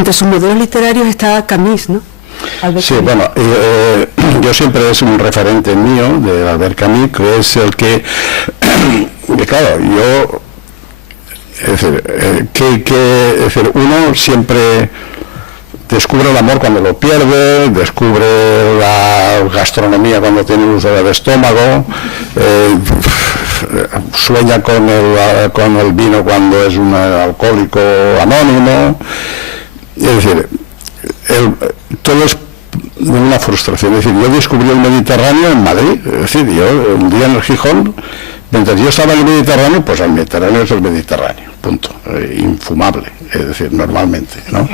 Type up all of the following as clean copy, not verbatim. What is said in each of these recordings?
entre sus modelos literarios está Camus, ¿no? Albert Sí, Camus. bueno, yo siempre es un referente mío de Albert Camus, que es el que claro, yo es decir, uno siempre descubre el amor cuando lo pierde, descubre la gastronomía cuando tiene úlcera de estómago, sueña con el vino cuando es un alcohólico anónimo. Es decir, todo es una frustración. Es decir, yo descubrí el Mediterráneo en Madrid. Es decir, yo un día en el Gijón, mientras yo estaba en el Mediterráneo, pues el Mediterráneo es el Mediterráneo, punto. Infumable, es decir, normalmente, ¿no?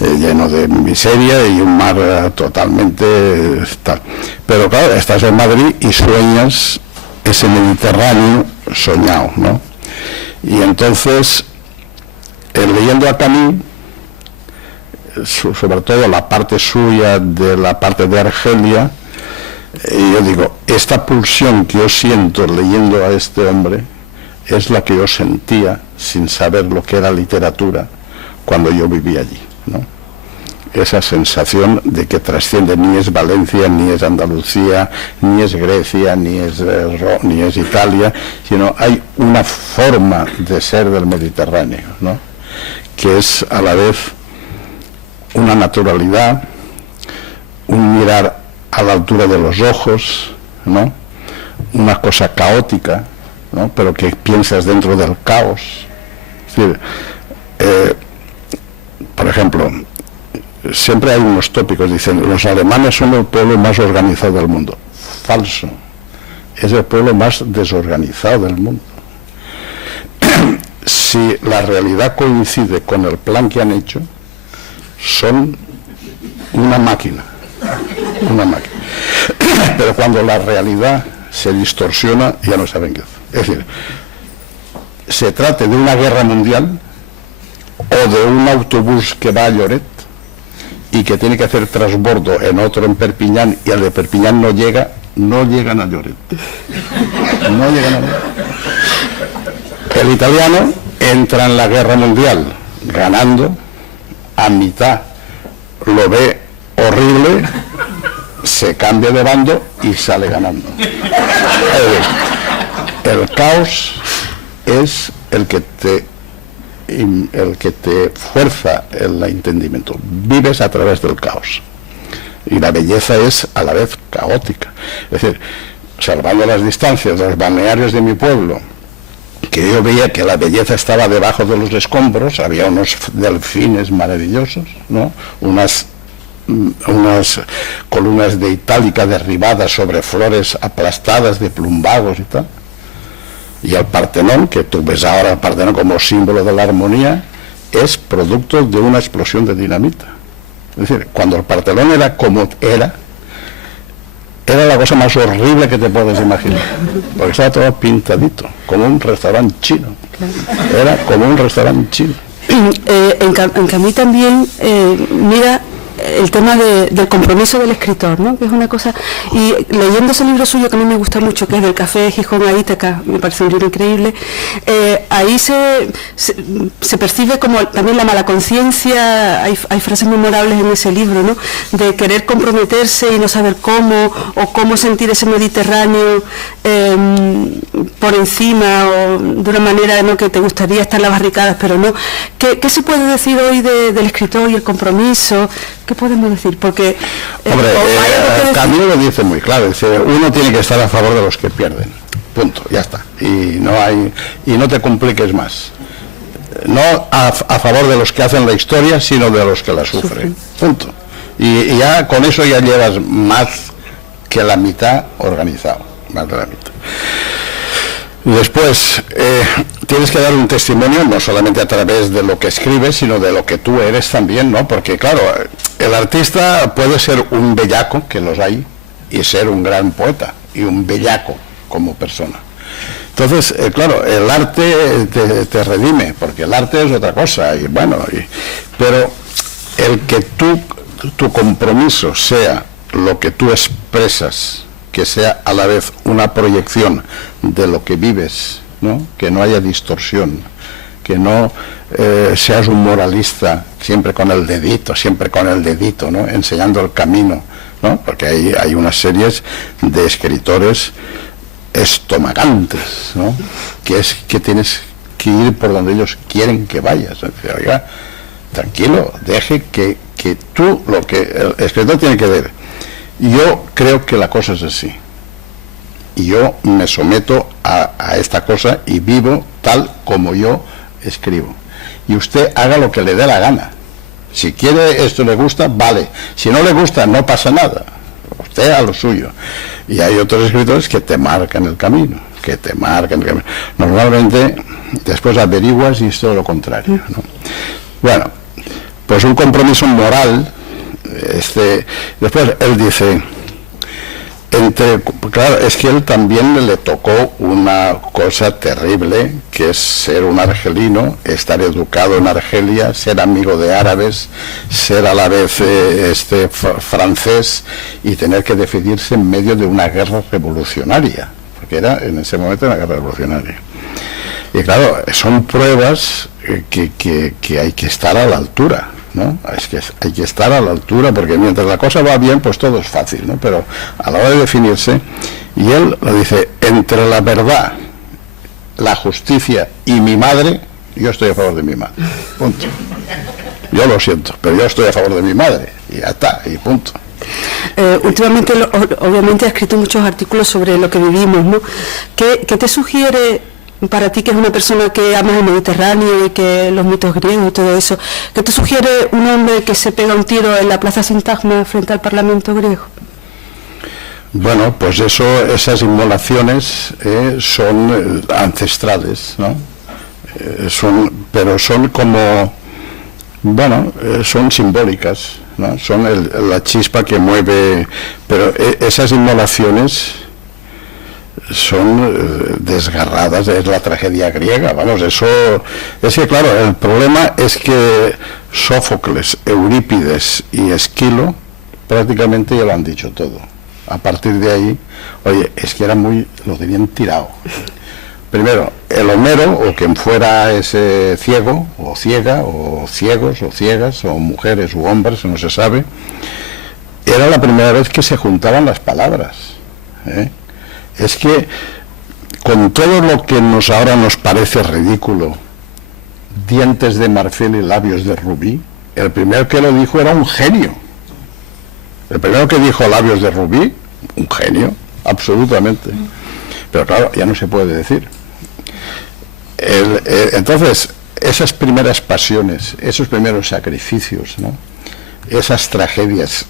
Lleno de miseria y un mar totalmente tal. Pero claro, estás en Madrid y sueñas ese Mediterráneo soñado, ¿no? Y entonces, leyendo a Camus, sobre todo la parte suya de la parte de Argelia, yo digo, esta pulsión que yo siento leyendo a este hombre es la que yo sentía sin saber lo que era literatura cuando yo vivía allí, ¿no? Esa sensación de que trasciende, ni es Valencia, ni es Andalucía, ni es Grecia, ni es Italia, sino hay una forma de ser del Mediterráneo, ¿no? Que es a la vez una naturalidad, un mirar a la altura de los ojos, ¿no? Una cosa caótica, ¿no? Pero que piensas dentro del caos. Es decir, por ejemplo, siempre hay unos tópicos, dicen, los alemanes son el pueblo más organizado del mundo. Falso. Es el pueblo más desorganizado del mundo. Si la realidad coincide con el plan que han hecho, son una máquina. Una máquina. Pero cuando la realidad se distorsiona, ya no saben qué hacer. Es decir, se trate de una guerra mundial o de un autobús que va a Lloret y que tiene que hacer transbordo en otro en Perpiñán y el de Perpiñán no llegan a Lloret. No llegan a Lloret. El italiano entra en la guerra mundial ganando, a mitad lo ve horrible, se cambia de bando y sale ganando. El caos es el que te fuerza el entendimiento. Vives a través del caos. Y la belleza es a la vez caótica. Es decir, salvando las distancias, los balnearios de mi pueblo, que yo veía que la belleza estaba debajo de los escombros, había unos delfines maravillosos, ¿no? Unas columnas de itálica derribadas sobre flores aplastadas de plumbagos y tal. Y el Partenón, que tú ves ahora el Partenón como símbolo de la armonía, es producto de una explosión de dinamita. Es decir, cuando el Partenón era como era la cosa más horrible que te puedes imaginar, porque estaba todo pintadito, como un restaurante chino. Era como un restaurante chino. En Camus también mira el tema del compromiso del escritor, ¿no? Que es una cosa, y leyendo ese libro suyo que a mí me gusta mucho, que es del Café de Gijón a Ítaca, me parece un libro increíble, ahí se percibe como también la mala conciencia. Hay frases memorables en ese libro, ¿no? De querer comprometerse y no saber cómo, o cómo sentir ese Mediterráneo por encima, o de una manera, ¿no?, que te gustaría estar en las barricadas, pero no. ¿Qué se puede decir hoy del escritor y el compromiso? ¿Qué podemos decir? Porque hombre, Camus lo dice muy claro, dice, uno tiene que estar a favor de los que pierden, punto, ya está, y no te compliques más, no a favor de los que hacen la historia, sino de los que la sufren, punto, y ya con eso ya llevas más que la mitad organizado, más de la mitad. Después, tienes que dar un testimonio no solamente a través de lo que escribes, sino de lo que tú eres también, ¿no? Porque claro, el artista puede ser un bellaco, que los hay, y ser un gran poeta, y un bellaco como persona. Entonces, claro, el arte te redime, porque el arte es otra cosa, y bueno, pero el que tu compromiso sea lo que tú expresas, que sea a la vez una proyección de lo que vives, ¿no? Que no haya distorsión, que no seas un moralista siempre con el dedito, ¿no? Enseñando el camino, ¿no? Porque hay unas series de escritores estomagantes, ¿no? Que es que tienes que ir por donde ellos quieren que vayas. Decir, oiga, tranquilo, deje que tú, lo que el escritor tiene que ver. Yo creo que la cosa es así. Y yo me someto a esta cosa y vivo tal como yo escribo. Y usted haga lo que le dé la gana. Si quiere esto le gusta, vale. Si no le gusta, no pasa nada. Usted a lo suyo. Y hay otros escritores que te marcan el camino. Normalmente, después averiguas y es todo lo contrario, ¿no? Bueno, pues un compromiso moral. Después él dice... claro, es que él también le tocó una cosa terrible, que es ser un argelino, estar educado en Argelia, ser amigo de árabes, ser a la vez francés y tener que decidirse en medio de una guerra revolucionaria, porque era en ese momento una guerra revolucionaria. Y claro, son pruebas que hay que estar a la altura, ¿no? Es que hay que estar a la altura, porque mientras la cosa va bien, pues todo es fácil, ¿no? Pero a la hora de definirse, y él lo dice, entre la verdad, la justicia y mi madre, yo estoy a favor de mi madre, punto. Yo lo siento, pero yo estoy a favor de mi madre, y ya está, y punto. Últimamente, obviamente, ha escrito muchos artículos sobre lo que vivimos, ¿no? ¿Qué te sugiere para ti, que es una persona que ama el Mediterráneo y que los mitos griegos y todo eso, qué te sugiere un hombre que se pega un tiro en la Plaza Sintagma frente al Parlamento griego? Bueno, pues esas inmolaciones son ancestrales, ¿no? Pero son como, bueno, son simbólicas, ¿no? Son la chispa que mueve, pero esas inmolaciones son desgarradas, es la tragedia griega, vamos, eso es que claro, el problema es que Sófocles, Eurípides y Esquilo prácticamente ya lo han dicho todo. A partir de ahí, oye, es que lo tenían tirado. Primero, el Homero, o quien fuera ese ciego, o ciega, o ciegos, o ciegas, o mujeres u hombres, no se sabe, era la primera vez que se juntaban las palabras, ¿eh? Es que con todo lo que ahora nos parece ridículo, dientes de marfil y labios de rubí, el primero que lo dijo era un genio. El primero que dijo labios de rubí, un genio, absolutamente. Pero claro, ya no se puede decir. Entonces, esas primeras pasiones, esos primeros sacrificios, ¿no? Esas tragedias,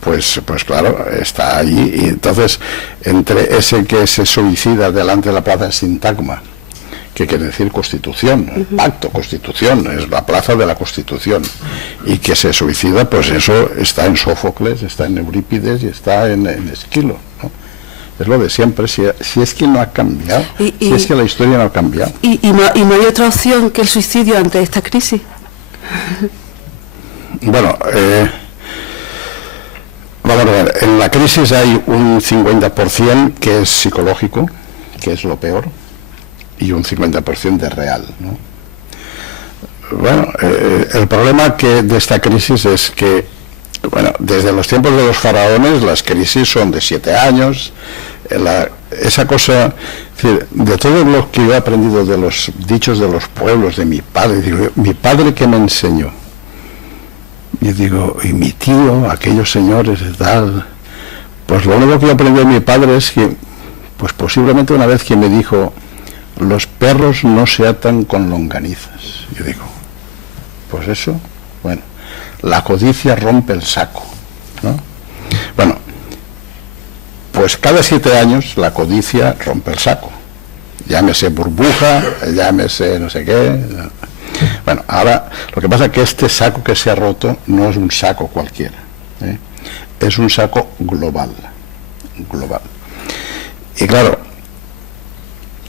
pues claro, está allí. Y entonces, entre ese que se suicida delante de la plaza Sintagma, que quiere decir Constitución, pacto, Constitución, es la plaza de la Constitución, y que se suicida, pues eso está en Sófocles, está en Eurípides y está en Esquilo, ¿no? Es lo de siempre, si es que no ha cambiado, si es que la historia no ha cambiado. ¿Y no hay otra opción que el suicidio ante esta crisis? Bueno, vamos a ver, en la crisis hay un 50% que es psicológico, que es lo peor, y un 50% de real, ¿no? Bueno, el problema de esta crisis es que, bueno, desde los tiempos de los faraones las crisis son de 7 años, esa cosa, es decir, de todo lo que yo he aprendido de los dichos de los pueblos, de mi padre, digo, mi padre que me enseñó, y digo, y mi tío, aquellos señores y tal, pues lo único que yo aprendí de mi padre es que, pues posiblemente una vez que me dijo, los perros no se atan con longanizas. Yo digo, pues eso, bueno, la codicia rompe el saco, ¿no? Bueno, pues cada 7 años la codicia rompe el saco. Llámese burbuja, llámese no sé qué. Bueno, ahora lo que pasa es que este saco que se ha roto no es un saco cualquiera, ¿eh? Es un saco global. Y claro,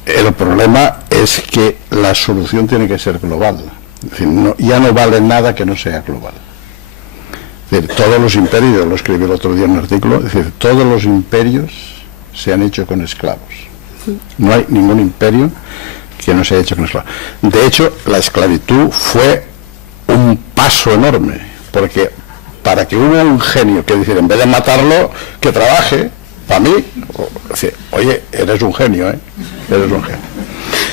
el problema es que la solución tiene que ser global. Es decir, ya no vale nada que no sea global. Es decir, todos los imperios, lo escribí el otro día en un artículo, es decir, todos los imperios se han hecho con esclavos. No hay ningún imperio que no se haya hecho con esclavos. De hecho, la esclavitud fue un paso enorme, porque para que hubiera un genio que dijera, en vez de matarlo, que trabaje, para mí, oye, eres un genio, eres un genio.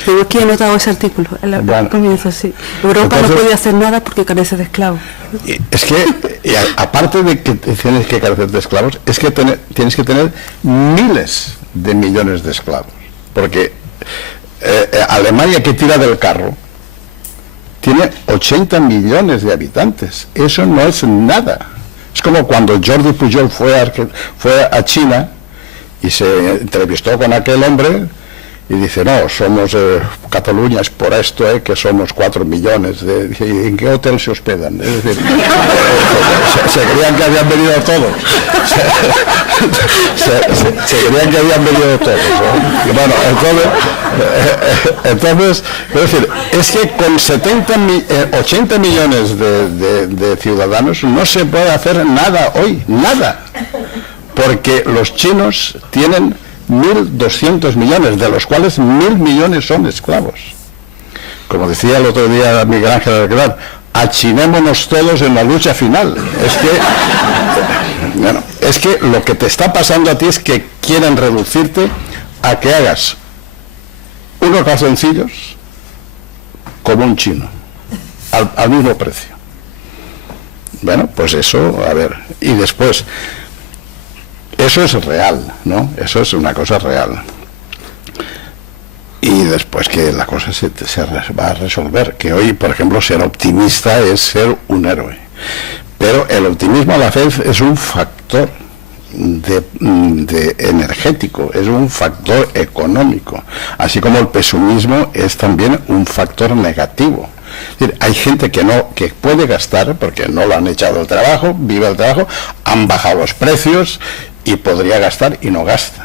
Tengo aquí anotado ese artículo, al comienzo, sí. Europa entonces, no puede hacer nada porque carece de esclavos. Es que, aparte de que tienes que carecer de esclavos, es que tienes que tener miles de millones de esclavos. Porque Alemania, que tira del carro, tiene 80 millones de habitantes. Eso no es nada. Es como cuando Jordi Pujol fue a China y se entrevistó con aquel hombre y dice, no, somos Cataluña es por esto, que somos 4 millones. ¿Y en qué hotel se hospedan? Es decir, se creían que habían venido todos. Se creían que habían venido todos. Bueno, entonces, es decir, es que con 80 millones de ciudadanos no se puede hacer nada hoy, nada. Porque los chinos tienen 1.200 millones, de los cuales 1.000 millones son esclavos. Como decía el otro día Miguel Ángel Alcalá, achinémonos todos en la lucha final. Es que lo que te está pasando a ti es que quieren reducirte a que hagas unos calzoncillos como un chino, al mismo precio. Bueno, pues eso, a ver, y después, eso es real, ¿no? Eso es una cosa real. Y después que la cosa se va a resolver, que hoy, por ejemplo, ser optimista es ser un héroe. Pero el optimismo a la vez es un factor de energético, es un factor económico, así como el pesimismo es también un factor negativo. Es decir, hay gente que puede gastar porque no lo han echado el trabajo, vive el trabajo, han bajado los precios y podría gastar y no gasta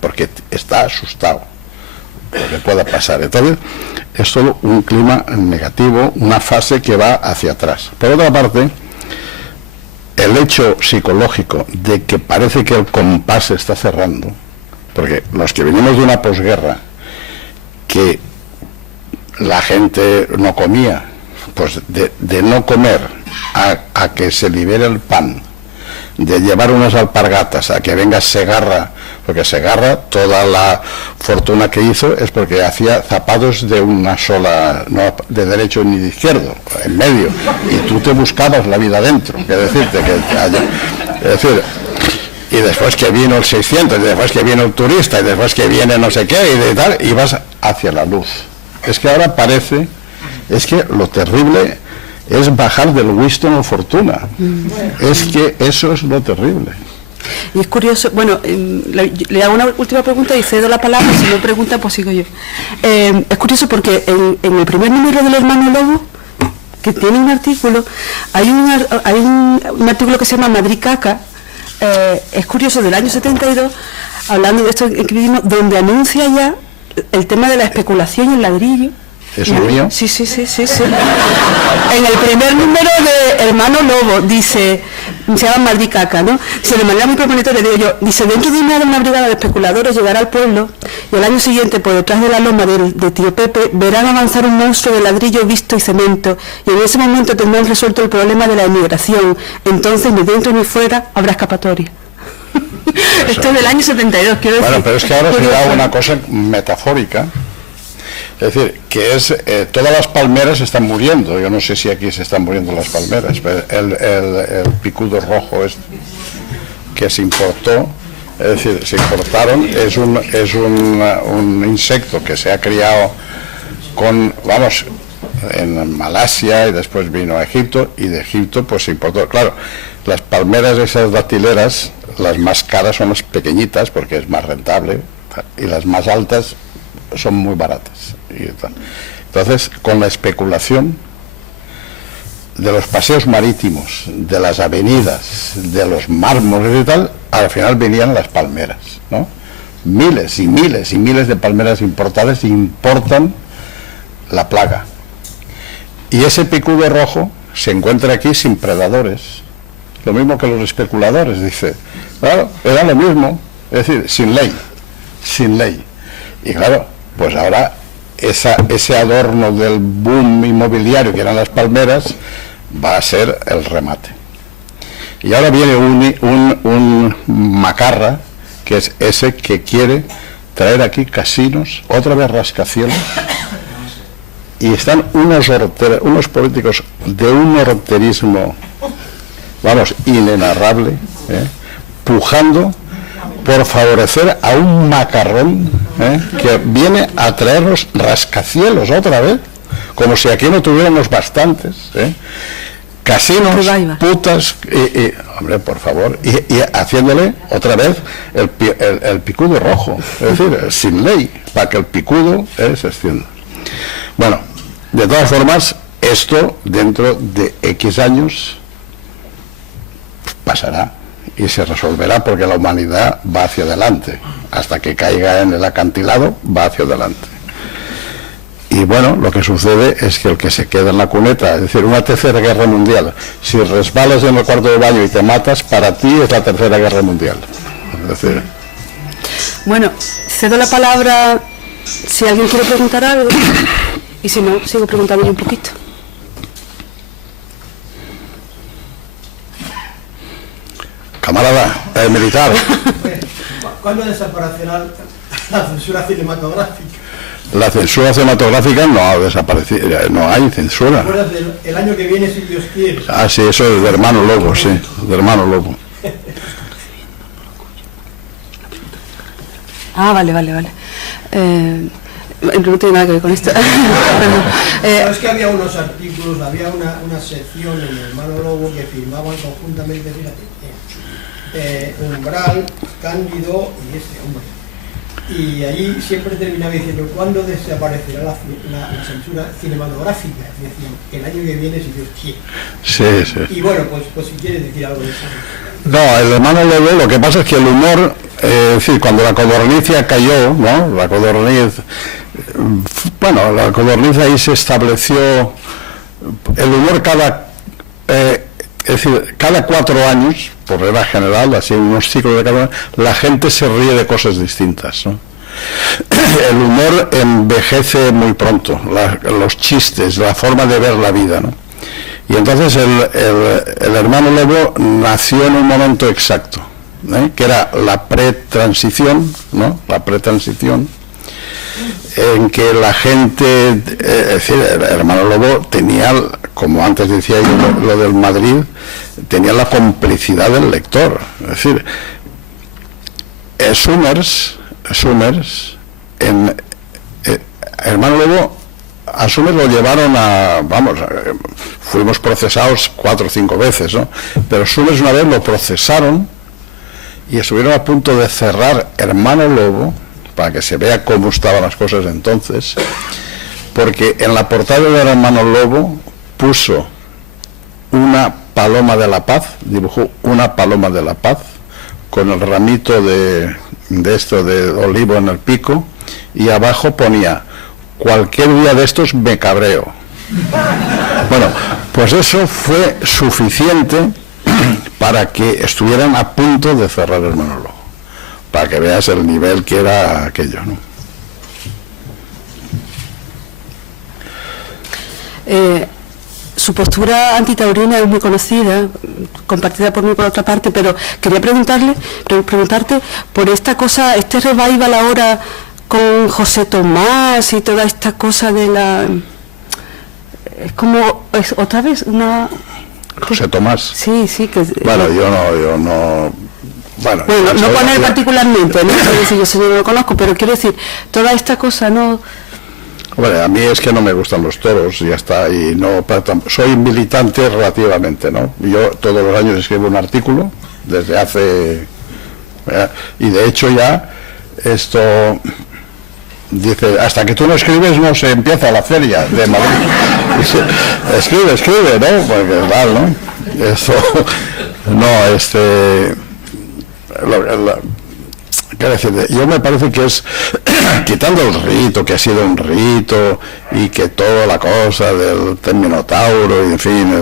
porque está asustado lo que pueda pasar. Entonces es todo un clima negativo, una fase que va hacia atrás. Por otra parte, el hecho psicológico de que parece que el compás se está cerrando, porque los que venimos de una posguerra, que la gente no comía, pues de no comer a que se libere el pan, de llevar unas alpargatas a que venga Segarra, porque Segarra, toda la fortuna que hizo es porque hacía zapados de una sola, no de derecho ni de izquierdo, en medio, y tú te buscabas la vida dentro, que decirte que haya, es decir, y después que vino el 600, y después que viene el turista, y después que viene no sé qué, y de tal, y vas hacia la luz. Es que ahora parece, es que lo terrible es bajar del Winston o fortuna. Es que eso es lo terrible. Y es curioso, bueno, le hago una última pregunta y cedo la palabra, si no pregunta pues sigo yo. Es curioso porque en el primer número del Hermano Lobo, que tiene un artículo, hay un artículo que se llama Madrid Caca, es curioso, del año 72, hablando de esto en crítico, donde anuncia ya el tema de la especulación y el ladrillo. ¿Eso es mío? Sí. En el primer número de Hermano Lobo, dice, se llama Madrid Caca, ¿no? Dice, de manera muy proponitoria, digo yo, dice, dentro de una brigada de especuladores llegará al pueblo y al año siguiente, por detrás de la loma de Tío Pepe, verán avanzar un monstruo de ladrillo visto y cemento, y en ese momento tendrán resuelto el problema de la emigración. Entonces, ni dentro ni fuera habrá escapatoria. Esto es del año 72, quiero decir. Bueno, pero es que ahora se da una cosa metafórica. Es decir, que es todas las palmeras están muriendo. Yo no sé si aquí se están muriendo las palmeras, pero el picudo rojo que se importó, es decir, se importaron, es un insecto que se ha criado en Malasia y después vino a Egipto, y de Egipto pues se importó. Claro, las palmeras esas datileras, las más caras son las pequeñitas porque es más rentable, y las más altas son muy baratas. Entonces, con la especulación de los paseos marítimos, de las avenidas, de los mármoles y tal, al final venían las palmeras, ¿no? Miles y miles y miles de palmeras importadas importan la plaga. Y ese picudo rojo se encuentra aquí sin predadores, lo mismo que los especuladores, dice. Claro, era lo mismo, es decir, sin ley. Y claro, pues ahora ese adorno del boom inmobiliario que eran las palmeras va a ser el remate. Y ahora viene un macarra, que es ese que quiere traer aquí casinos, otra vez rascacielos, y están unos políticos de un horterismo, vamos, inenarrable, pujando por favorecer a un macarrón que viene a traernos rascacielos otra vez, como si aquí no tuviéramos bastantes, casinos, putas, hombre, por favor, y haciéndole otra vez el picudo rojo, es decir, sin ley, para que el picudo se extienda. Bueno, de todas formas, esto dentro de X años pasará y se resolverá, porque la humanidad va hacia adelante, hasta que caiga en el acantilado, va hacia adelante. Y bueno, lo que sucede es que el que se queda en la cuneta, es decir, una tercera guerra mundial, si resbalas en el cuarto de baño y te matas, para ti es la tercera guerra mundial. Es decir... Bueno, cedo la palabra si alguien quiere preguntar algo, y si no, sigo preguntando un poquito. Camarada, militar. ¿Cuándo desaparecerá la censura cinematográfica? La censura cinematográfica no ha desaparecido, no hay censura. ¿Te acuerdas del año que viene, si Dios quiere? Ah, sí, eso es de Hermano Lobo, sí, de Hermano Lobo. Ah, vale. No tiene nada que ver con esto. Es que había unos artículos, había una sección en Hermano Lobo que firmaban conjuntamente, fíjate, Umbral, Cándido y este hombre. Y allí siempre terminaba diciendo, ¿cuándo desaparecerá la censura cinematográfica? Decían, el año que viene, si Dios quiere. Sí. Y bueno, pues si quieres decir algo de eso. No, el Hermano Lobo, lo que pasa es que el humor, es decir, cuando la codorniz cayó, ¿no? La codorniz ahí se estableció, el humor cada 4 años, por regla general, así unos ciclos de cada año, la gente se ríe de cosas distintas, ¿no? El humor envejece muy pronto, los chistes, la forma de ver la vida, ¿no? Y entonces el Hermano Lobo nació en un momento exacto, que era la pretransición, ¿no? La pretransición, en que la gente, es decir, el Hermano Lobo tenía, como antes decía yo lo del Madrid, tenía la complicidad del lector. Es decir, Summers, Hermano Lobo, a Summers lo llevaron fuimos procesados 4 o 5 veces, ¿no? Pero Summers una vez lo procesaron y estuvieron a punto de cerrar Hermano Lobo, para que se vea cómo estaban las cosas entonces, porque en la portada del Hermano Lobo puso una paloma de la paz, dibujó una paloma de la paz con el ramito de olivo en el pico, y abajo ponía, cualquier día de estos me cabreo. Bueno, pues eso fue suficiente para que estuvieran a punto de cerrar el Hermano Lobo, para que veas el nivel que era aquello, ¿no? Su postura antitaurina es muy conocida, compartida por mí por otra parte, pero quería preguntarte por esta cosa, este revival ahora con José Tomás y toda esta cosa de la... Es como, es otra vez una... José Tomás. Sí, que... Bueno, yo no... Bueno, no con él particularmente, ¿no? Yo no lo conozco, pero quiero decir, toda esta cosa, ¿no? Bueno, a mí es que no me gustan los toros, y ya está, y no, soy militante relativamente, ¿no? Yo todos los años escribo un artículo, desde hace... y de hecho ya, esto... Dice, hasta que tú no escribes no se empieza la feria de Madrid. Escribe, ¿no? Porque tal, ¿no? Eso... Quiero decir, yo me parece que es, quitando el rito, que ha sido un rito, y que toda la cosa del Minotauro, y en fin,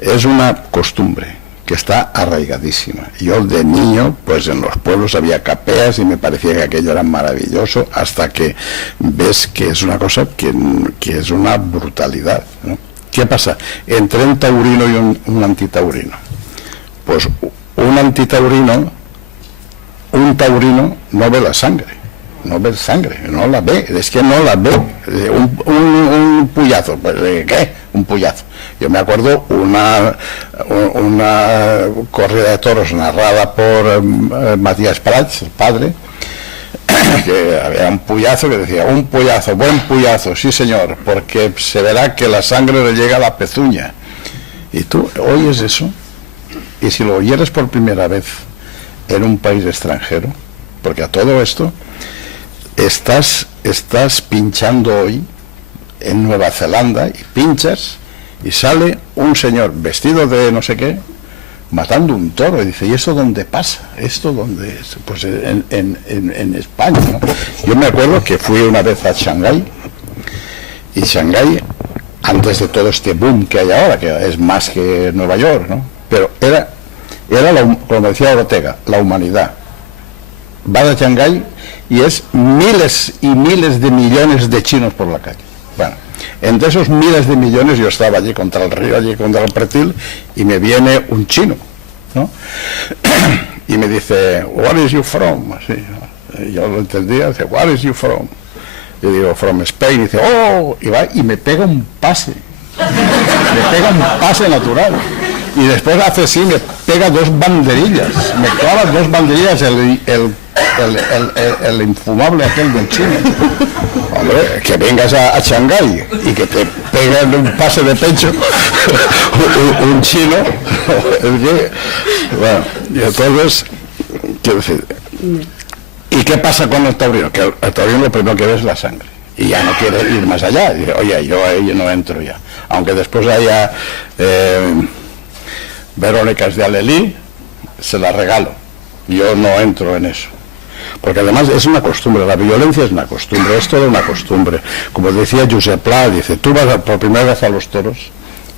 es una costumbre que está arraigadísima. Yo de niño, pues en los pueblos había capeas y me parecía que aquello era maravilloso, hasta que ves que es una cosa que es una brutalidad, ¿no? ¿Qué pasa? Entre un taurino y un antitaurino. Pues un taurino no ve la sangre, no la ve, es que no la ve. Un puyazo, pues ¿qué? Un puyazo. Yo me acuerdo una corrida de toros narrada por Matías Prats, el padre, que había un puyazo que decía, un puyazo, buen puyazo, sí señor, porque se verá que la sangre le llega a la pezuña. Y tú oyes eso, y si lo oyeres por primera vez en un país extranjero, porque a todo esto estás pinchando hoy en Nueva Zelanda, y pinchas y sale un señor vestido de no sé qué matando un toro, y dice, ¿y esto dónde pasa? ¿Esto dónde es? Pues en España, ¿no? Yo me acuerdo que fui una vez a Shanghái, y Shanghái, antes de todo este boom que hay ahora, que es más que Nueva York, ¿no? Pero era como decía Ortega, la humanidad. Va a Shanghái y es miles y miles de millones de chinos por la calle. Bueno, entre esos miles de millones yo estaba allí contra el río, allí contra el pretil, y me viene un chino, ¿no? Y me dice, "Where is you from?" Así, yo lo entendía, dice, "Where is you from?" Y digo, "From Spain." Y dice, "Oh", y va y me pega un pase natural. Y después hace así, me pega 2 banderillas, me clava 2 banderillas el infumable aquel del chino. Hombre, que vengas a Shanghái y que te peguen un pase de pecho un chino, es que, bueno, y entonces, quiero decir, ¿y qué pasa con el taurino? Que el taurino lo primero que ve es la sangre, y ya no quiere ir más allá, y dice, oye, yo ahí no entro ya, aunque después haya Verónicas de Alelí, se la regalo, yo no entro en eso, porque además es una costumbre, la violencia es una costumbre, es toda una costumbre. Como decía Josep Pla, dice, tú vas por primera vez a los toros,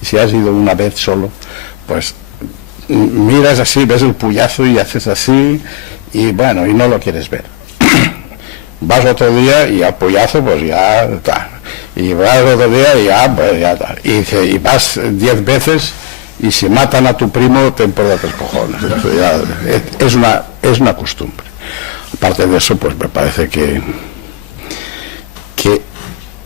y si has ido una vez solo, pues miras así, ves el puyazo y haces así, y bueno, y no lo quieres ver. Vas otro día y al puyazo pues ya está, y vas otro día y ya, pues ya está, y vas 10 veces, y si matan a tu primo te importa 3 cojones. Es una costumbre. Aparte de eso, pues me parece que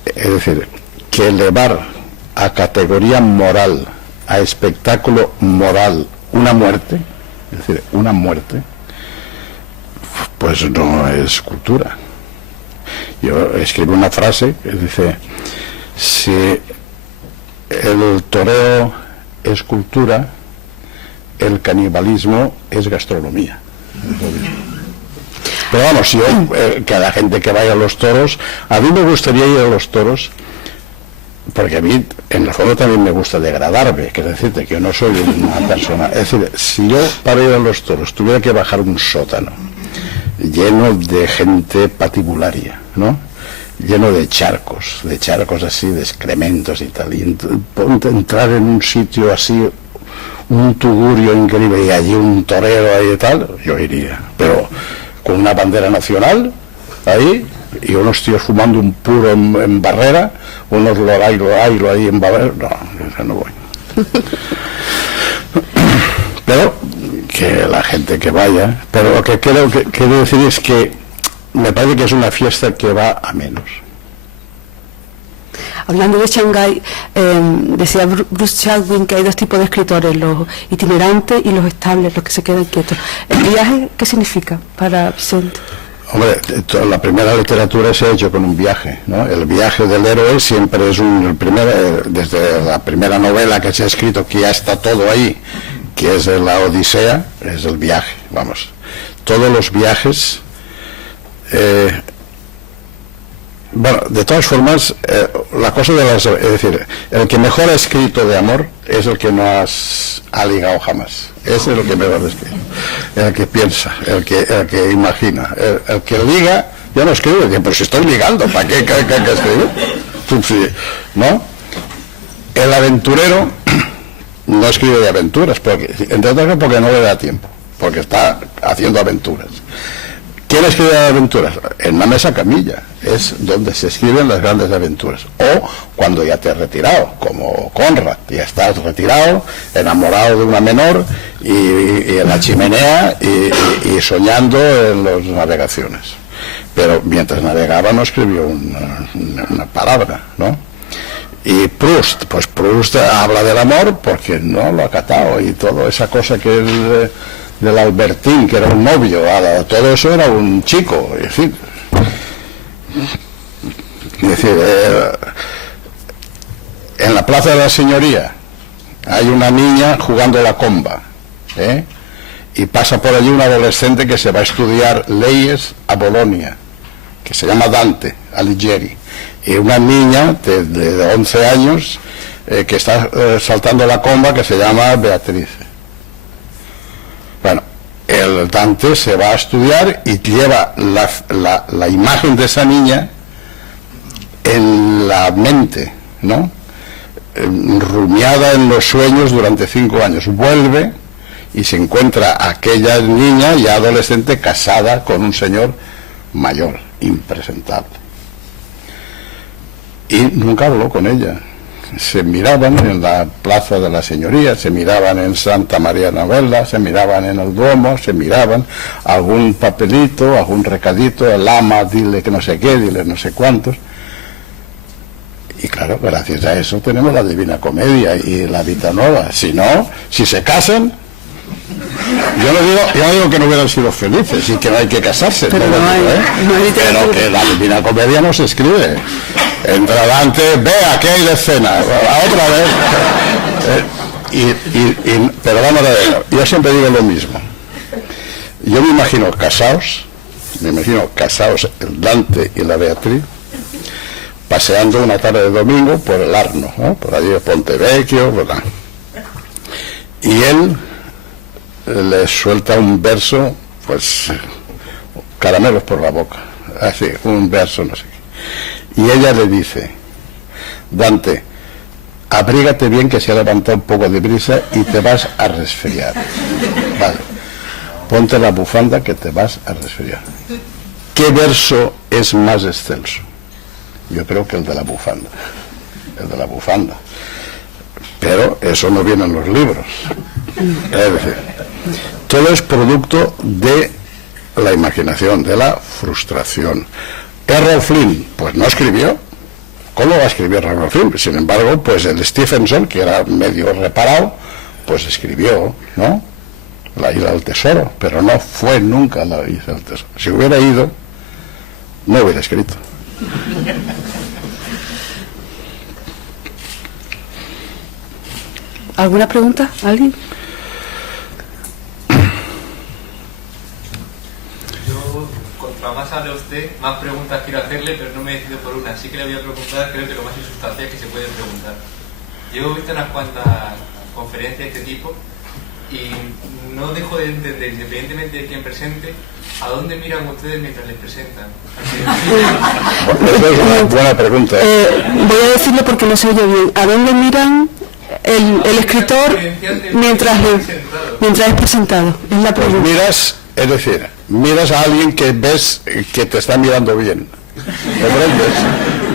es decir, que elevar a categoría moral, a espectáculo moral, una muerte, es decir, una muerte, pues no es cultura. Yo escribí una frase que dice, si el toreo es cultura, el canibalismo es gastronomía. Pero vamos, yo, que a la gente que vaya a los toros, a mí me gustaría ir a los toros, porque a mí, en el fondo, también me gusta degradarme, que es decirte que yo no soy una persona. Es decir, si yo para ir a los toros tuviera que bajar un sótano lleno de gente patibularia, ¿no? Lleno de charcos así, de excrementos y tal, y entrar en un sitio así, un tugurio increíble, y allí un torero ahí y tal, yo iría, pero con una bandera nacional ahí, y unos tíos fumando un puro en Barrera, unos lorailo ahí en Barrera, no voy. Pero que la gente que vaya, pero lo que quiero decir es que me parece que es una fiesta que va a menos. Hablando de Shanghái, decía Bruce Chatwin que hay 2 tipos de escritores, los itinerantes y los estables, los que se quedan quietos. ¿El viaje qué significa para Vicente? Hombre, la primera literatura se ha hecho con un viaje, ¿no? El viaje del héroe siempre es desde la primera novela que se ha escrito, que ya está todo ahí, que es la Odisea, es el viaje, vamos. Todos los viajes, bueno, de todas formas, la cosa es decir, el que mejor ha escrito de amor es el que no ha ligado jamás. Ese es lo que mejor ha escrito. El que piensa, el que imagina, el que liga, yo no escribo, pero si estoy ligando, ¿para qué escribir? ¿No? El aventurero no escribe de aventuras, porque, entre otras cosas porque no le da tiempo, porque está haciendo aventuras. ¿Quién escribe de aventuras? En una mesa camilla, es donde se escriben las grandes aventuras. O cuando ya te has retirado, como Conrad, ya estás retirado, enamorado de una menor, y en la chimenea, y soñando en las navegaciones. Pero mientras navegaba no escribió una palabra, ¿no? Y Proust, pues Proust habla del amor porque no lo ha catado, y toda esa cosa que es del Albertín, que era un novio, todo eso era un chico, en fin. Es decir, en la Plaza de la Señoría hay una niña jugando a la comba, y pasa por allí un adolescente que se va a estudiar leyes a Bolonia, que se llama Dante Alighieri, y una niña de 11 años que está saltando la comba, que se llama Beatriz. Bueno, el Dante se va a estudiar y lleva la imagen de esa niña en la mente, ¿no? Rumiada en los sueños durante 5 años. Vuelve y se encuentra aquella niña ya adolescente casada con un señor mayor, impresentable. Y nunca habló con ella. Se miraban en la Plaza de la Señoría, se miraban en Santa María Novella, se miraban en el Duomo, se miraban algún papelito, algún recadito, el ama, dile que no sé qué, dile no sé cuántos. Y claro, gracias a eso tenemos la Divina Comedia y la Vita Nuova. Si no, si se casan, yo no digo que no hubieran sido felices y que no hay que casarse, pero, no hay, pero que la Divina Comedia no se escribe. Entra Dante, vea que hay de cena, otra vez. Pero vamos a ver, yo siempre digo lo mismo. Yo me imagino casados el Dante y la Beatriz, paseando una tarde de domingo por el Arno, ¿no? Por allí de Pontevecchio, ¿verdad? Y él le suelta un verso, pues caramelos por la boca, así, un verso, no sé qué. Y ella le dice: Dante, abrígate bien que se ha levantado un poco de brisa y te vas a resfriar. Vale, ponte la bufanda que te vas a resfriar. ¿Qué verso es más excelso? Yo creo que el de la bufanda. Pero eso no viene en los libros. Es decir, todo es producto de la imaginación, de la frustración. Errol Flynn, pues no escribió. ¿Cómo va a escribir Errol Flynn? Sin embargo, pues el Stephenson, que era medio reparado, pues escribió, ¿no? La Isla del Tesoro, pero no fue nunca la Isla del Tesoro. Si hubiera ido, no hubiera escrito. ¿Alguna pregunta? ¿Alguien? Yo, contra más hable usted, más preguntas quiero hacerle, pero no me decido por una. Así que le voy a preguntar, creo que lo más insustancial que se puede preguntar. Yo he visto unas cuantas conferencias de este tipo y no dejo de entender, independientemente de quién presente, ¿a dónde miran ustedes mientras les presentan? Esa es una buena pregunta. Voy a decirlo porque no se oye bien. ¿A dónde miran el escritor mientras es presentado? Es la pregunta. Pues miras, es decir, miras a alguien que ves que te está mirando bien. ¿Comprendes?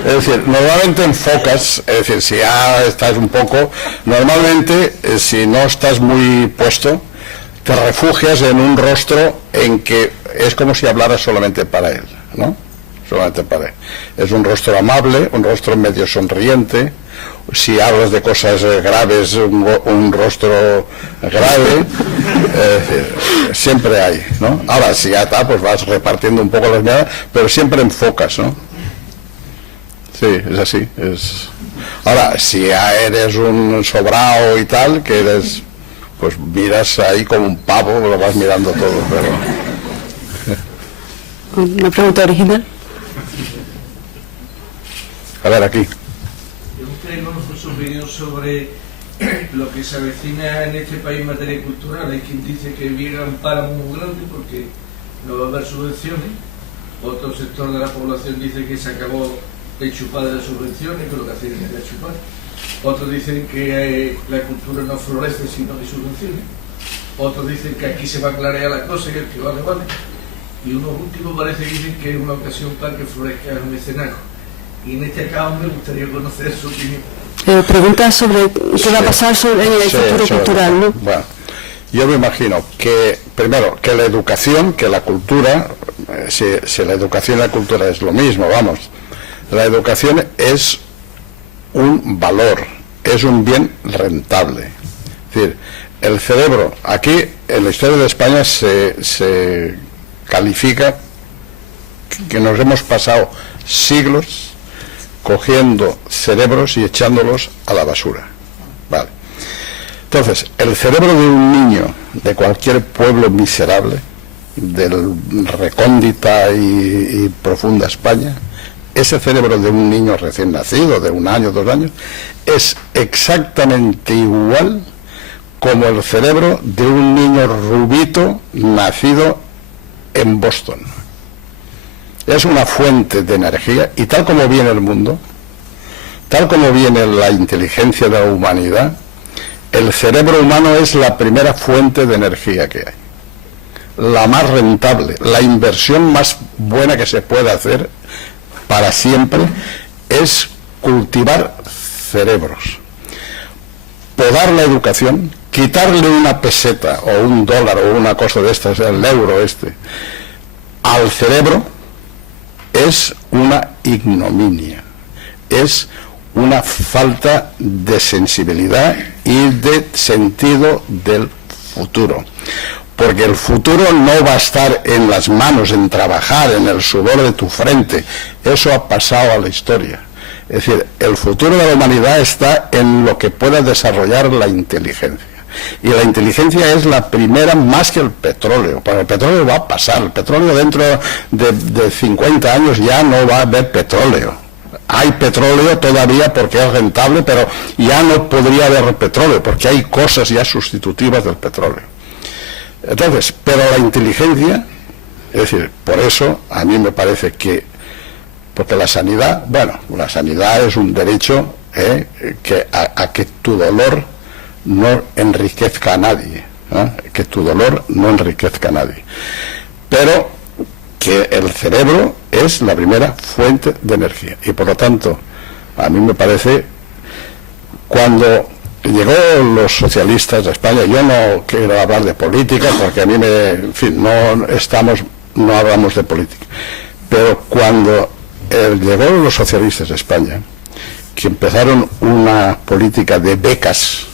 Es decir, normalmente enfocas, es decir, si ya estás un poco, normalmente si no estás muy puesto, te refugias en un rostro en que es como si hablaras solamente para él, ¿no? Solamente para él. Es un rostro amable, un rostro medio sonriente. Si hablas de cosas graves, un rostro grave. Es decir, siempre hay, ¿no? Ahora, si ya está, pues vas repartiendo un poco las miradas, pero siempre enfocas, ¿no? Sí, es así. Ahora, si ya eres un sobrao y tal, que eres, pues miras ahí como un pavo, lo vas mirando todo, pero... ¿Una pregunta original? A ver, aquí. Yo gustaría conocer un vídeo sobre lo que se avecina en este país en materia cultural. Hay quien dice que viene un páramo muy grande porque no va a haber subvenciones. Otro sector de la población dice que se acabó de chupar de las subvenciones, que lo que hacían era chupar. Otros dicen que la cultura no florece sino de subvenciones. Otros dicen que aquí se va a clarear la cosa y el que vale, vale. Y unos últimos parece que dicen que es una ocasión para que florezca el mecenazgo. Y en este caso me gustaría conocer su opinión. Pregunta sobre qué va a pasar en el futuro cultural, ¿no? Bueno, yo me imagino que, primero, que la educación, que la cultura, si la educación y la cultura es lo mismo, vamos, la educación es un valor, es un bien rentable. Es decir, el cerebro, aquí en la historia de España se califica que nos hemos pasado siglos cogiendo cerebros y echándolos a la basura. Vale. Entonces, el cerebro de un niño de cualquier pueblo miserable, del recóndita y profunda España, ese cerebro de un niño recién nacido, de 1 año, 2 años, es exactamente igual como el cerebro de un niño rubito nacido en Boston. Es una fuente de energía, y tal como viene el mundo, tal como viene la inteligencia de la humanidad, el cerebro humano es la primera fuente de energía que hay, la más rentable, la inversión más buena que se puede hacer para siempre es cultivar cerebros, podar la educación, quitarle una peseta o un dólar o una cosa de estas, el euro al cerebro, es una ignominia, es una falta de sensibilidad y de sentido del futuro. Porque el futuro no va a estar en las manos, en trabajar, en el sudor de tu frente. Eso ha pasado a la historia. Es decir, el futuro de la humanidad está en lo que pueda desarrollar la inteligencia. Y la inteligencia es la primera más que el petróleo, porque el petróleo va a pasar. El petróleo dentro de 50 años ya no va a haber petróleo. Hay petróleo todavía porque es rentable, pero ya no podría haber petróleo, porque hay cosas ya sustitutivas del petróleo. Entonces, pero la inteligencia, es decir, por eso a mí me parece que, porque la sanidad, bueno, la sanidad es un derecho a que tu dolor no enriquezca a nadie, que tu dolor no enriquezca a nadie, pero que el cerebro es la primera fuente de energía, y por lo tanto a mí me parece, cuando llegó los socialistas a España, yo no quiero hablar de política porque a mí en fin, no hablamos de política, pero cuando llegó los socialistas a España, que empezaron una política de becas,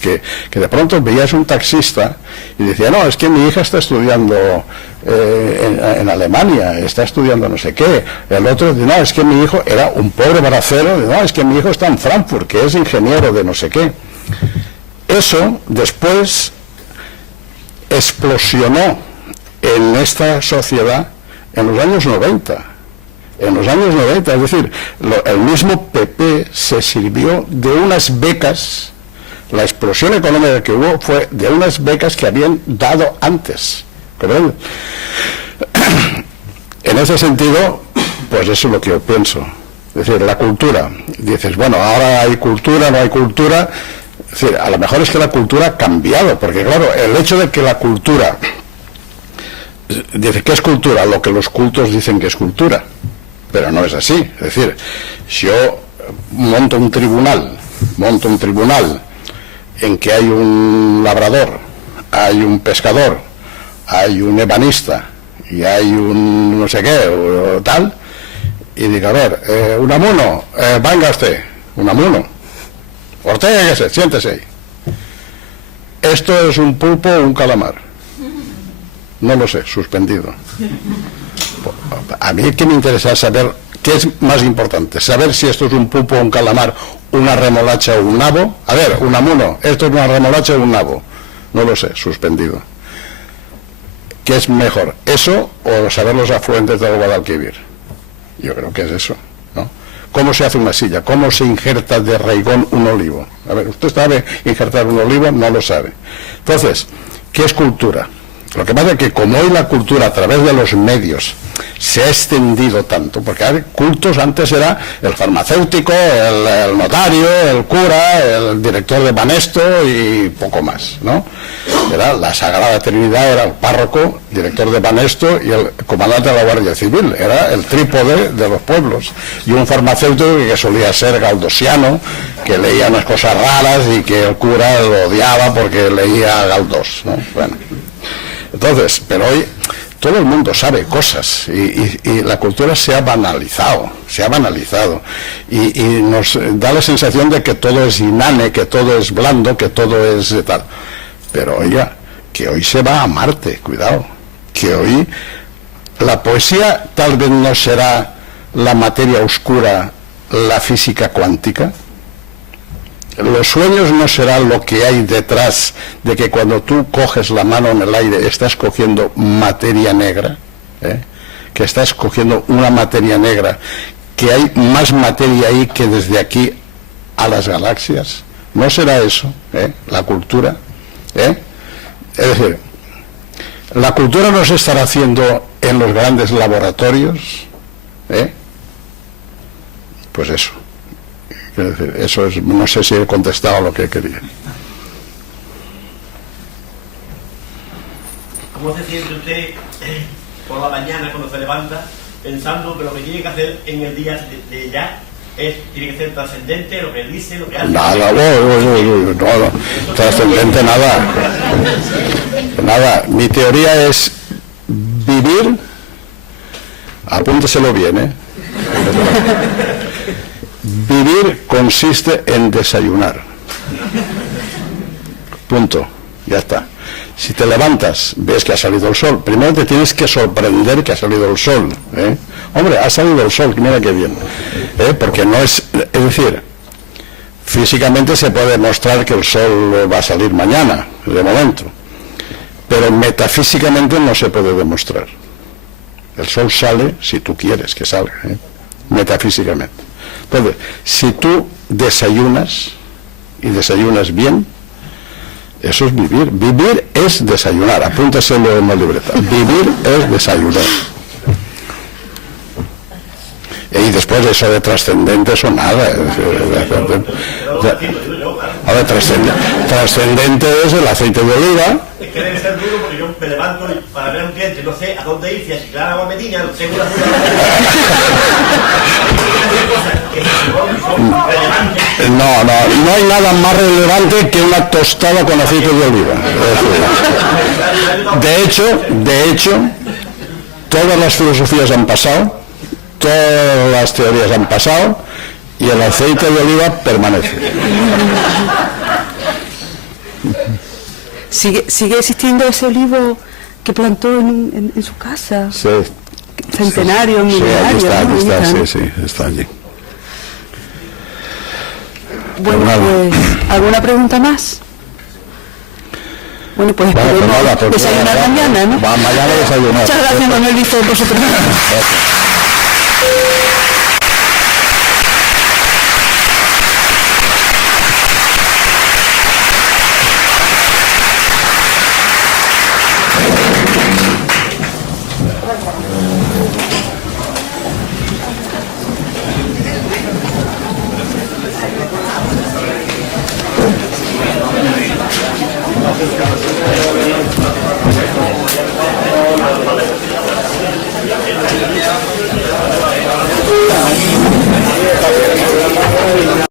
que de pronto veías un taxista y decía, no, es que mi hija está estudiando en Alemania, está estudiando no sé qué. El otro dice, no, es que mi hijo era un pobre baracero, no, es que mi hijo está en Frankfurt, que es ingeniero de no sé qué. Eso después explosionó en esta sociedad en los años 90. En los años 90, es decir, el mismo PP se sirvió de unas becas. La explosión económica que hubo fue de unas becas que habían dado antes. ¿Comprende? En ese sentido, pues eso es lo que yo pienso. Es decir, la cultura. Dices, bueno, ahora hay cultura, no hay cultura. Es decir, a lo mejor es que la cultura ha cambiado, porque claro, el hecho de que la cultura... Dice, ¿qué es cultura? Lo que los cultos dicen que es cultura. Pero no es así. Es decir, si yo monto un tribunal en que hay un labrador, hay un pescador, hay un ebanista y hay un no sé qué o tal, y digo, a ver, Unamuno, venga usted, Unamuno, Ortega, siéntese ahí. ¿Esto es un pulpo o un calamar? No lo sé, suspendido. A mí que me interesa saber qué es más importante, saber si esto es un pulpo o un calamar, una remolacha o un nabo. A ver, Unamuno, ¿esto es una remolacha o un nabo? No lo sé, suspendido. ¿Qué es mejor, eso o saber los afluentes del Guadalquivir? Yo creo que es eso, ¿no? ¿Cómo se hace una silla? ¿Cómo se injerta de raigón un olivo? A ver, ¿usted sabe injertar un olivo? No lo sabe. Entonces, ¿qué es cultura? Lo que pasa es que como hoy la cultura a través de los medios se ha extendido tanto, porque hay cultos, antes era el farmacéutico, el notario, el cura, el director de Banesto y poco más, ¿no? Era la Sagrada Trinidad, era el párroco, director de Banesto y el comandante de la Guardia Civil, era el trípode de los pueblos, y un farmacéutico que solía ser galdosiano, que leía unas cosas raras y que el cura lo odiaba porque leía Galdós, ¿no? Bueno, entonces, pero hoy todo el mundo sabe cosas y la cultura se ha banalizado y nos da la sensación de que todo es inane, que todo es blando, que todo es tal. Pero oiga, que hoy se va a Marte, cuidado, que hoy la poesía tal vez no será la materia oscura, la física cuántica. Los sueños no serán lo que hay detrás de que cuando tú coges la mano en el aire estás cogiendo materia negra, que estás cogiendo una materia negra, que hay más materia ahí que desde aquí a las galaxias. ¿No será eso, la cultura? Es decir, la cultura no se estará haciendo en los grandes laboratorios, pues eso. Es decir, eso es, no sé si he contestado lo que quería. ¿Cómo se siente usted por la mañana cuando se levanta pensando que lo que tiene que hacer en el día de ya tiene que ser trascendente, lo que dice, lo que hace? Nada, no, trascendente nada. Mi teoría es vivir, apúnteselo bien, Vivir consiste en desayunar. Punto. Ya está. Si te levantas, ves que ha salido el sol. Primero te tienes que sorprender que ha salido el sol. Hombre, ha salido el sol, mira qué bien. Porque no es... Es decir, físicamente se puede demostrar que el sol va a salir mañana, de momento. Pero metafísicamente no se puede demostrar. El sol sale si tú quieres que salga, metafísicamente. Entonces, si tú desayunas, y desayunas bien, eso es vivir. Vivir es desayunar, apúntaselo en la libreta. Vivir es desayunar. Y después eso de trascendente, eso nada. Ahora, trascendente es el aceite de oliva. Es que debe ser duro porque yo me levanto y para ver a un cliente no sé a dónde ir, si a Chiclana o a Medina, no sé una No hay nada más relevante que una tostada con aceite de oliva. De hecho, todas las filosofías han pasado, todas las teorías han pasado, y el aceite de oliva permanece. ¿Sigue existiendo ese olivo que plantó en su casa? Sí. Centenario, sí, milenario. Sí, está allí. Bueno, pues, ¿alguna pregunta más? Bueno, pues esperemos desayunar mañana, ¿no? Mañana desayunar. Muchas gracias, Manuel Visto, por su pregunta. Gracias.